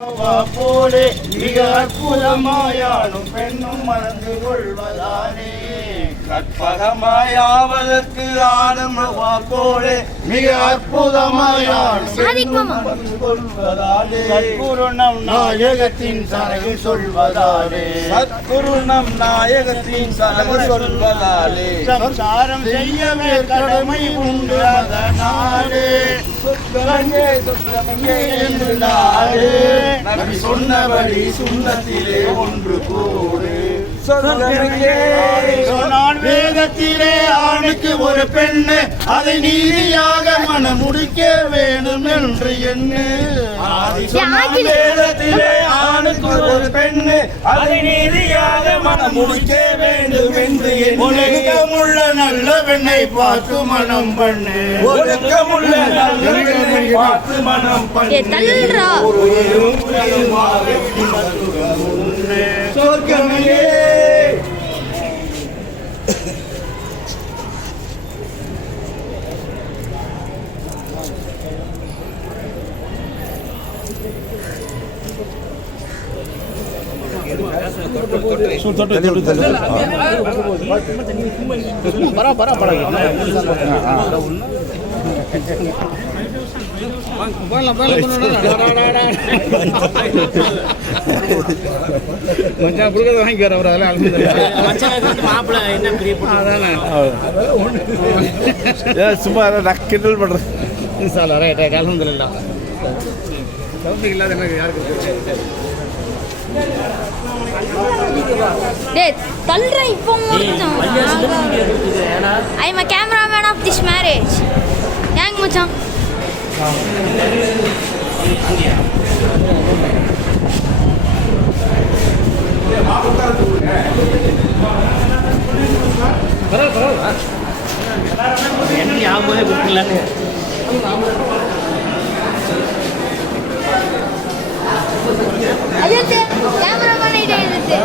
போலே மிக அற்புதமாயானும் பெண்ணும் மறந்து கொள்வதானே கற்பகமாயாவதற்கு ஆடமவா போலே மிக அற்புதமாயானும் பெண்ணும் மறந்து கொள்வதானே சத்குருணம் நாயகத்தின் சரகு சொல்வதாலே சத்குருணம் நாயகத்தின் சரகு சொல்வதாலே சம்சாரம் செய்யவே கடமை உண்டு அதனாலே சுத்தமங்கே சுத்தமங்கே என்று நாடே நபி சொன்னபடி சுன்னத்திலே ஒன்று கூடு சொன்னான் வேதத்திலே ஆணுக்கு ஒரு பெண்ணு அதை நீதியாக மனம் முடிக்க வேண்டும் என்று எண்ணு வேதத்திலே ஆணுக்கு ஒரு பெண்ணு அதை நீதியாக மனம் முடிக்க வேண்டும் என்று ஒழுக்கமுள்ள நல்ல பெண்ணை பார்த்து மனம் பண்ணு ஒழுக்கமுள்ள நல்ல பெண்ணை பார்த்து மனம் பண்ணு சொர்க்கமே கொஞ்சம் கொடுக்கறது வாங்கிக்கார் அவர் அதெல்லாம் சும்மா கிண்டல் பண்றது சார் ரைட் ரைட் அல்ஹம்துலில்லாஹ் தௌஃபீக் இல்லாத எனக்கு யாருக்கு டேய் தல்ற இப்போ மச்சான் ஐ அம் a cameraman of this marriage ஏங்க மச்சான் என்ன ஞாபகமே கொடுக்கலான்னு அஜித் கேமராமேன் ஐடியா இருக்கு